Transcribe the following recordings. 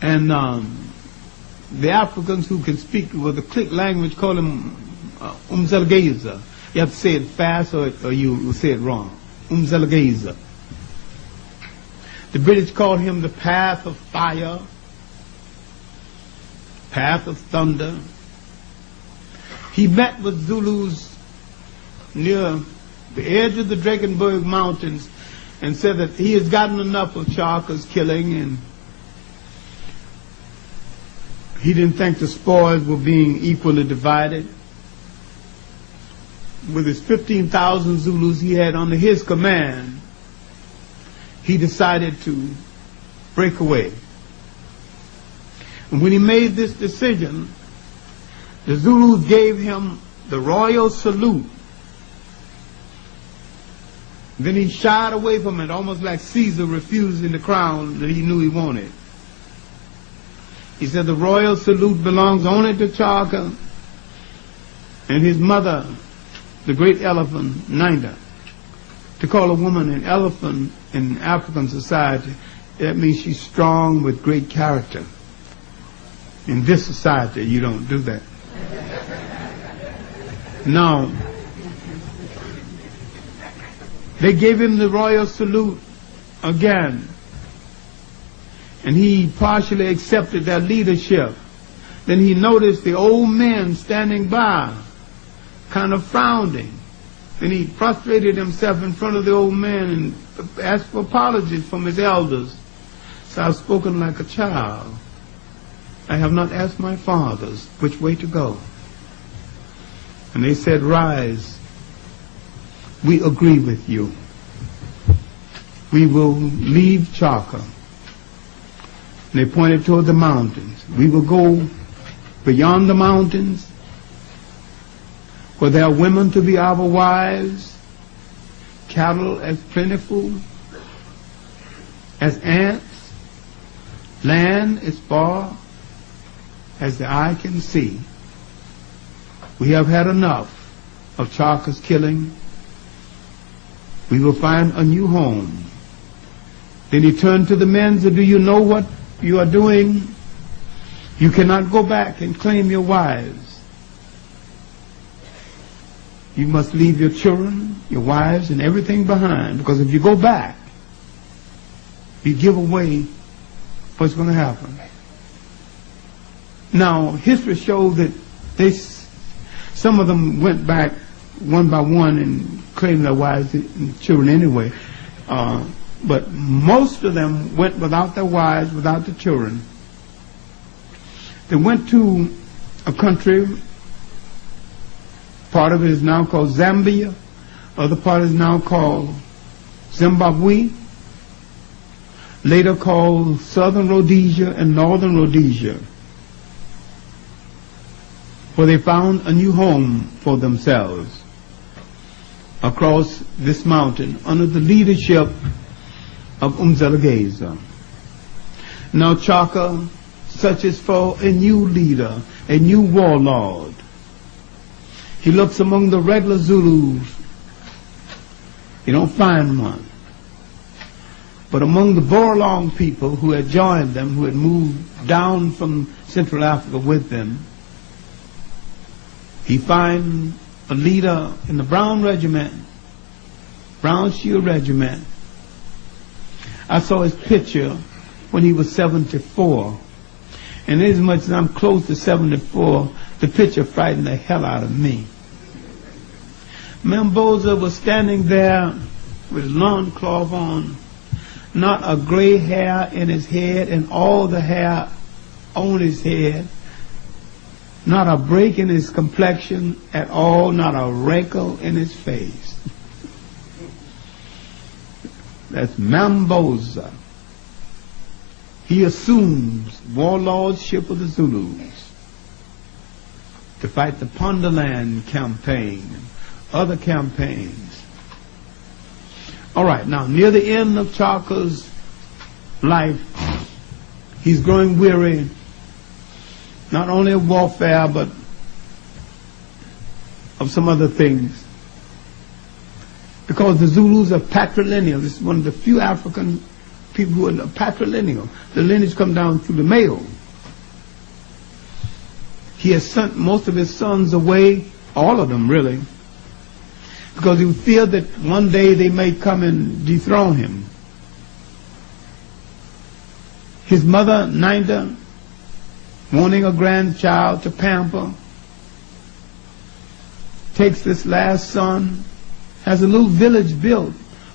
And the Africans who can speak with the click language call him Umzelgeza. You have to say it fast or you will say it wrong. Umzelgeza. The British called him the path of fire, path of thunder. He met with Zulus near the edge of the Drakensberg Mountains and said that he has gotten enough of Clarke's killing, and he didn't think the spoils were being equally divided. With his 15,000 Zulus he had under his command, he decided to break away. And when he made this decision, the Zulus gave him the royal salute. Then he shied away from it, almost like Caesar refusing the crown that he knew he wanted. He said the royal salute belongs only to Clarke and his mother, the great elephant, Nina. To call a woman an elephant in African society, that means she's strong with great character. In this society, you don't do that. Now, they gave him the royal salute again, and he partially accepted their leadership. Then he noticed the old men standing by, kind of frowning. Then he prostrated himself in front of the old man and asked for apologies from his elders. So I've spoken like a child. I have not asked my fathers which way to go. And they said, rise. We agree with you. We will leave Clarke. And they pointed toward the mountains. We will go beyond the mountains, where there are women to be our wives, cattle as plentiful as ants, land as far as the eye can see. We have had enough of Clarke's killing. We will find a new home. Then he turned to the men and said, do you know what you are doing? You cannot go back and claim your wives. You must leave your children, your wives, and everything behind, because if you go back, you give away what's going to happen. Now, history shows that some of them went back one by one and claimed their wives and children anyway. But most of them went without their wives, without the children. They went to a country, part of it is now called Zambia, other part is now called Zimbabwe, later called Southern Rhodesia and Northern Rhodesia, where they found a new home for themselves across this mountain under the leadership of Umzelgeza. Now Clarke searches for a new leader, a new warlord. He looks among the regular Zulus. You don't find one. But among the Borlong people who had joined them, who had moved down from Central Africa with them, he finds a leader in the Brown Regiment, Brown Shield Regiment. I saw his picture when he was 74. And as much as I'm close to 74, the picture frightened the hell out of me. Mamboza was standing there with his loincloth on, not a gray hair in his head and all the hair on his head, not a break in his complexion at all, not a wrinkle in his face. That's Mamboza. He assumes warlordship of the Zulus to fight the Ponderland campaign and other campaigns. All right, now near the end of Clarke's life, he's growing weary, not only of warfare, but of some other things. Because the Zulus are patrilineal. This is one of the few African people who are patrilineal. The lineage come down through the male. He has sent most of his sons away, all of them really, because he feared that one day they may come and dethrone him. His mother, Ninda, wanting a grandchild to pamper, takes this last son, has a little village built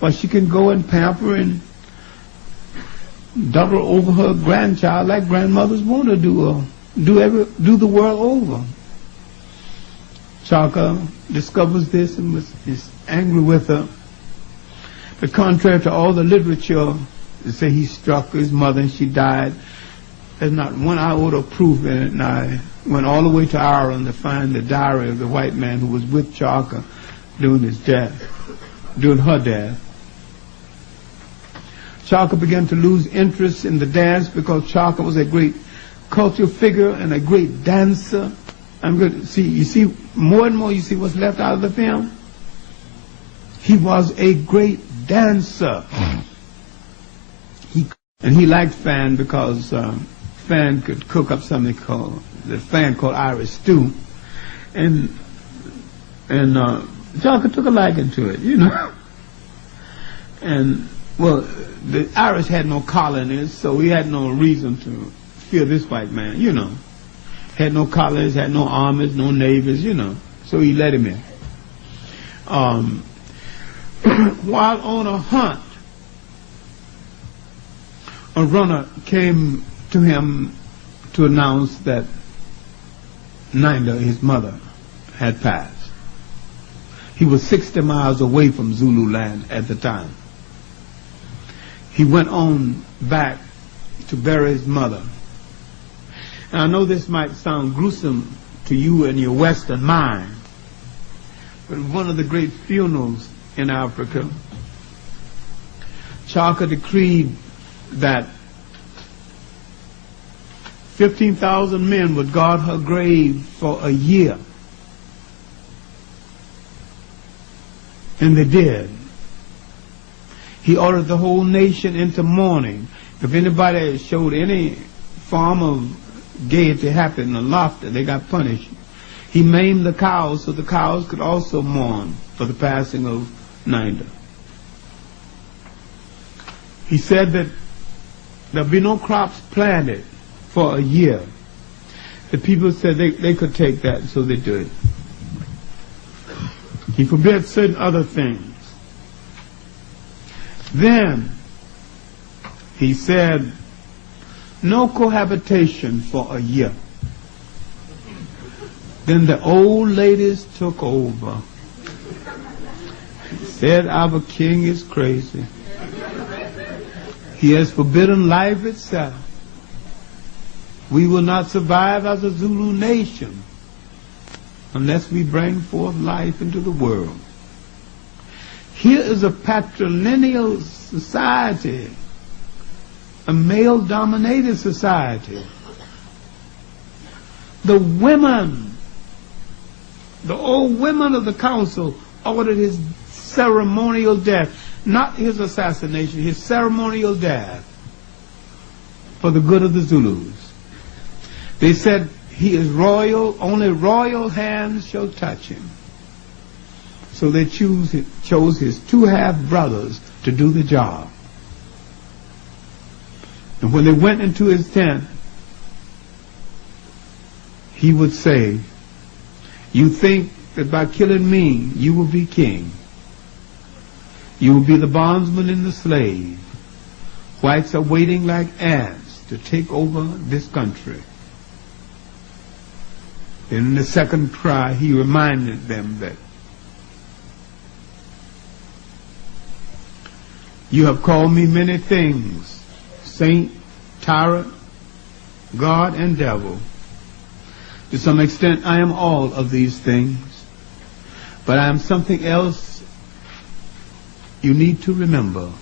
where she can go and pamper and double over her grandchild like grandmothers want to do the world over. Clarke discovers this and is angry with her. But contrary to all the literature, they say he struck his mother and she died. There's not one iota of proof in it. And I went all the way to Ireland to find the diary of the white man who was with Clarke during his death, during her death. Clarke began to lose interest in the dance because Clarke was a great cultural figure and a great dancer. I'm going to see, you see, more and more you see what's left out of the film. He was a great dancer. He liked Fan because Fan could cook up something called Irish stew. And Clarke took a liking to it, you know. And, well, the Irish had no colonies, so he had no reason to fear this white man, you know. Had no colonies, had no armies, no navies, you know. So he let him in. While on a hunt, a runner came to him to announce that Ninda, his mother, had passed. He was 60 miles away from Zululand at the time. He went on back to bury his mother. And I know this might sound gruesome to you in your Western mind, but one of the great funerals in Africa, Clarke decreed that 15,000 men would guard her grave for a year. And they did. He ordered the whole nation into mourning. If anybody showed any form of gaiety happened or laughter, they got punished. He maimed the cows so the cows could also mourn for the passing of Ninda. He said that there'll be no crops planted for a year. The people said they could take that, so they do it. He forbid certain other things. Then he said, no cohabitation for a year. Then the old ladies took over. Said our king is crazy. He has forbidden life itself. We will not survive as a Zulu nation unless we bring forth life into the world. Here is a patrilineal society, a male-dominated society. The women, the old women of the council ordered his ceremonial death, not his assassination, his ceremonial death for the good of the Zulus. They said he is royal, only royal hands shall touch him. So they chose his two half-brothers to do the job. And when they went into his tent, he would say, you think that by killing me, you will be king. You will be the bondsman and the slave. Whites are waiting like ants to take over this country. In the second cry, he reminded them that you have called me many things, saint, tyrant, God, and devil. To some extent, I am all of these things, but I am something else you need to remember.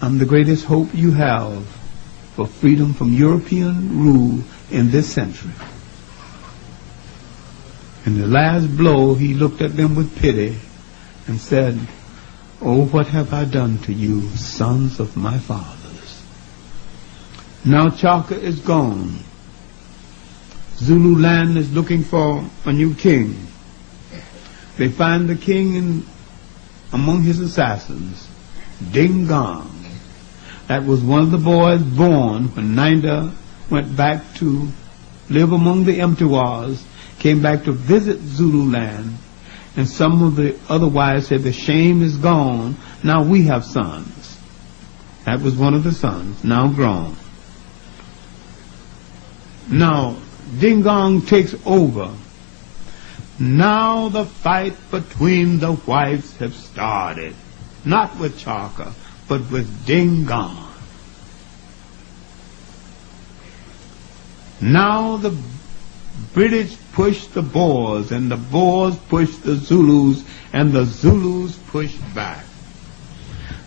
I'm the greatest hope you have for freedom from European rule in this century. In the last blow, he looked at them with pity and said, oh, what have I done to you, sons of my fathers? Now Clarke is gone. Zulu land is looking for a new king. They find the king among his assassins, Dingaan. That was one of the boys born when Nanda went back to live among the Mtiwas, came back to visit Zulu land, and some of the other wives said, the shame is gone, now we have sons. That was one of the sons, now grown. Now, Dingaan takes over. Now the fight between the wives have started, not with Clarke, but with Dingaan. Now the British push the Boers, and the Boers push the Zulus, and the Zulus push back.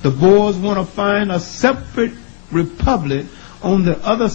The Boers want to find a separate republic on the other side.